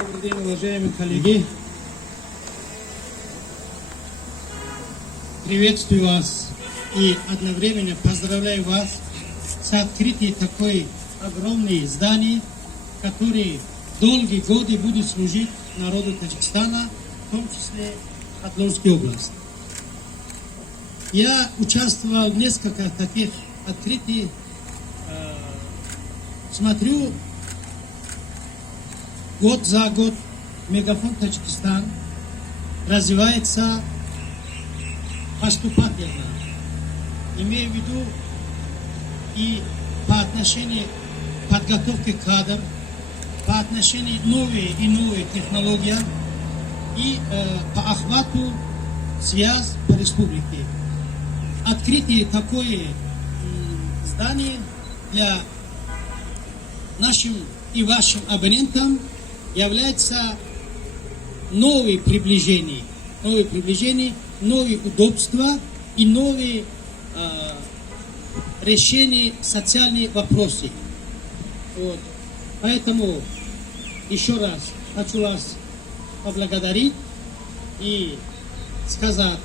Добрый день, уважаемые коллеги. Приветствую вас и одновременно поздравляю вас с открытием такой огромной здания, который долгие годы будет служить народу Таджикистана, в том числе Адложской области. Я участвовал в нескольких таких открытий. Смотрю, год за год Мегафон Таджикистан развивается поступательно. Имею в виду и по отношению к подготовке кадров, по отношению к новой и новой технологии и по охвату связь по республике. Открытие такое здание для нашим и вашим абонентам является новое приближение, новые удобства и новые решения социальных вопросов. Вот. Поэтому еще раз хочу вас поблагодарить и сказать,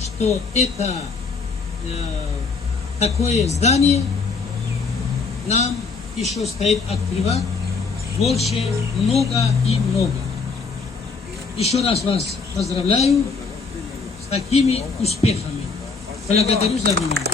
что это такое здание нам еще стоит открывать больше, много и много. Еще раз вас поздравляю с такими успехами. Благодарю за внимание.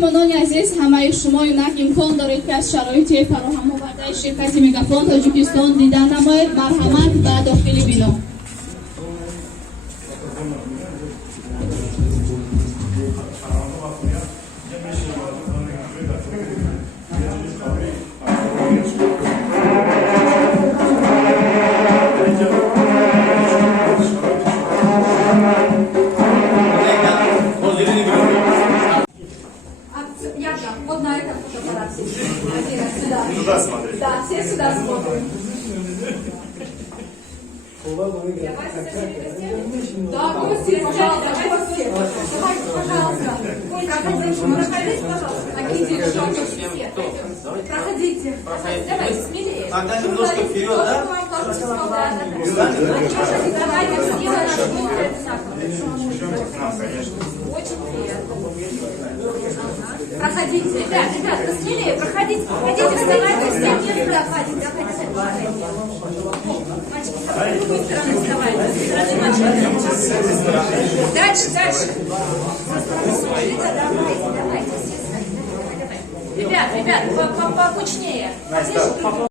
مهمانان عزیز، همه شما اینک امکان دارید که از شرایط فراهم آورده شرکت مگافون تاجیکستان دیدن نمایید. مرحمت به داخل بنا. Вот на этом фотоаппарате. Сюда смотрим. Да, все сюда смотрим. Да, гости, пожалуйста, гости. Давайте, пожалуйста. Проходите, пожалуйста. Накиньте решетку все. Проходите. Давайте, смелее. Тогда немножко вперед, да? Давайте, сделаем наш очень приятно. Проходите, ребят, посмелее, проходите, вставайте, все места, давайте. Мальчики, с другой стороны вставайте, с стороны мальчики. Дальше. Давайте, все. Ребят, покучнее.